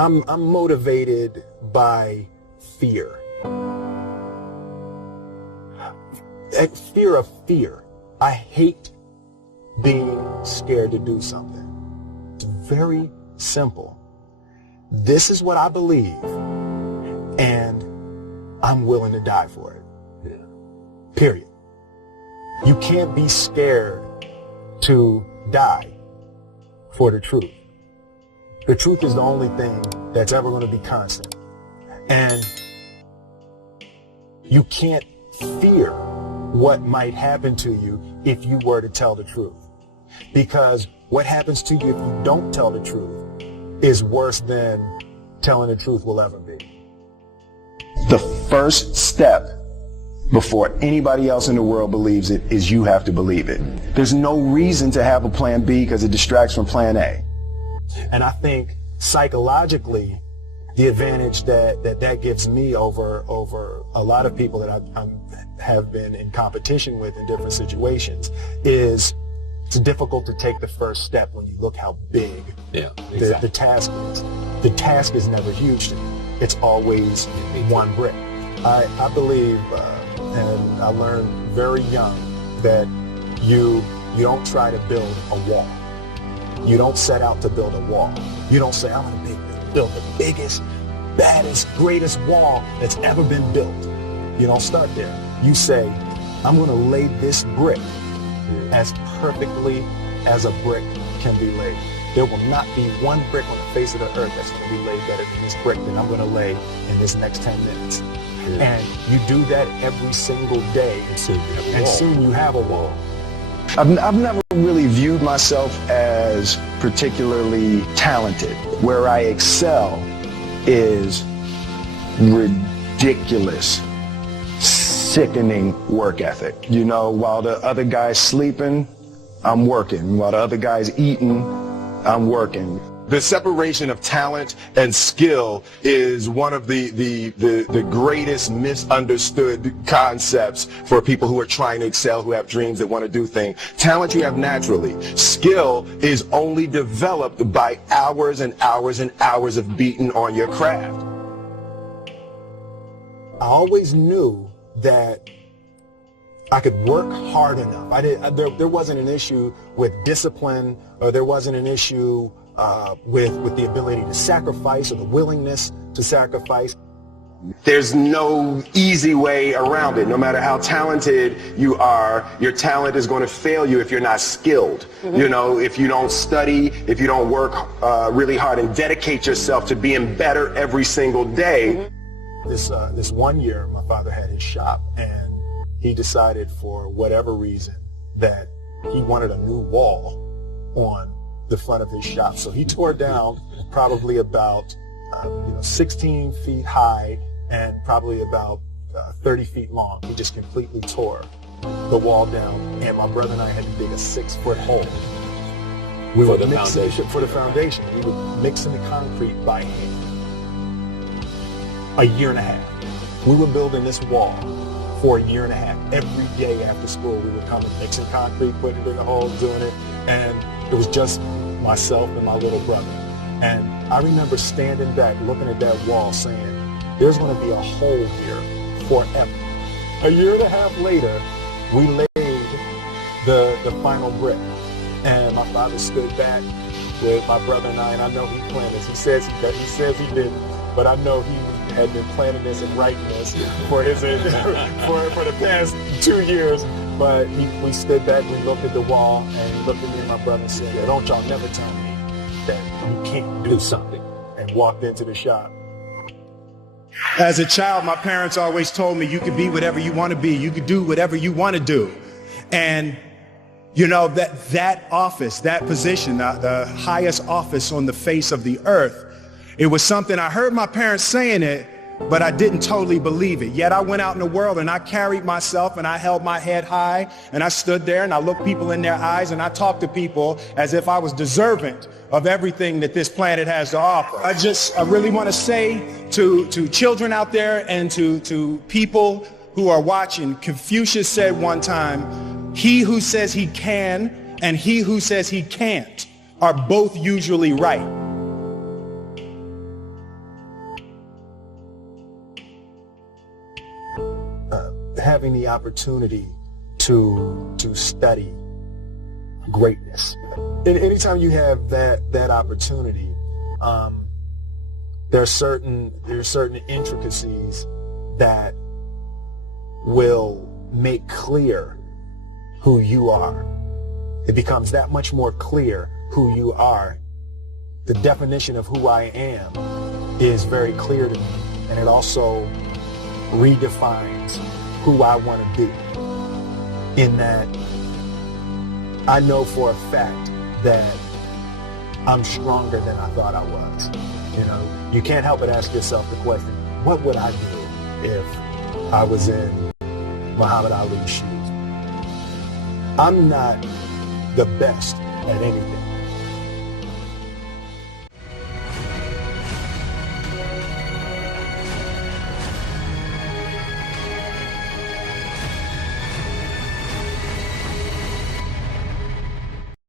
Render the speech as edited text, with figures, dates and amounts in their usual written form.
I'm motivated by fear. Fear of fear. I hate being scared to do something. It's very simple. This is what I believe, and I'm willing to die for it. Yeah. Period. You can't be scared to die for the truth. The truth is the only thing that's ever going to be constant. And you can't fear what might happen to you if you were to tell the truth. Because what happens to you if you don't tell the truth is worse than telling the truth will ever be. The first step before anybody else in the world believes it is you have to believe it. There's no reason to have a plan B because it distracts from plan A. And I think psychologically, the advantage that gives me over a lot of people that I have been in competition with in different situations is it's difficult to take the first step when you look how big the task is. The task is never huge to me. It's always one brick. I believe, and I learned very young, that you don't try to build a wall. You don't set out to build a wall. You don't say, I'm going to build the biggest, baddest, greatest wall that's ever been built. You don't start there. You say, I'm going to lay this brick as perfectly as a brick can be laid. There will not be one brick on the face of the earth that's going to be laid better than this brick that I'm going to lay in this next 10 minutes. Yeah. And you do that every single day, and soon you have a wall. I've never really viewed myself as particularly talented. Where I excel is ridiculous, sickening work ethic. You know, while the other guy's sleeping, I'm working. While the other guy's eating, I'm working. The separation of talent and skill is one of the greatest misunderstood concepts for people who are trying to excel, who have dreams, that want to do things. Talent you have naturally. Skill is only developed by hours and hours and hours of beating on your craft. I always knew that I could work hard enough. There wasn't an issue with discipline, or there wasn't an issue with the ability to sacrifice or the willingness to sacrifice. There's no easy way around it. No matter how talented you are, your talent is going to fail you if you're not skilled. Mm-hmm. You know, if you don't study, if you don't work really hard and dedicate yourself to being better every single day. Mm-hmm. This one year, my father had his shop, and he decided for whatever reason that he wanted a new wall on the front of his shop. So he tore down probably about 16 feet high and probably about 30 feet long. He just completely tore the wall down, and my brother and I had to dig a 6-foot hole. We would mix it for the foundation. We would mix in the concrete by hand. A year and a half. We were building this wall for a year and a half. Every day after school, we would come and mix in concrete, putting it in the hole, doing it, and it was just myself and my little brother. And I remember standing back, looking at that wall, saying, there's going to be a hole here forever. A year and a half later, we laid the final brick. And my father stood back with my brother and I know he planned this. He says he didn't, but I know he had been planning this and writing this for the past 2 years. But we stood back, we looked at the wall, and he looked at me and my brother and said, don't y'all never tell me that you can't do something, and walked into the shop. As a child, my parents always told me you could be whatever you want to be. You could do whatever you want to do. And you know, that office, that position, the highest office on the face of the earth, it was something I heard my parents saying it, but I didn't totally believe it. Yet I went out in the world and I carried myself and I held my head high and I stood there and I looked people in their eyes and I talked to people as if I was deserving of everything that this planet has to offer. I really want to say to children out there and to people who are watching, Confucius said one time, he who says he can and he who says he can't are both usually right. having the opportunity to study greatness. And anytime you have that opportunity, there are certain intricacies that will make clear who you are. It becomes that much more clear who you are. The definition of who I am is very clear to me, and it also redefines who I want to be. In that I know for a fact that I'm stronger than I thought I was. You know, you can't help but ask yourself the question, what would I do if I was in Muhammad Ali's shoes? I'm not the best at anything.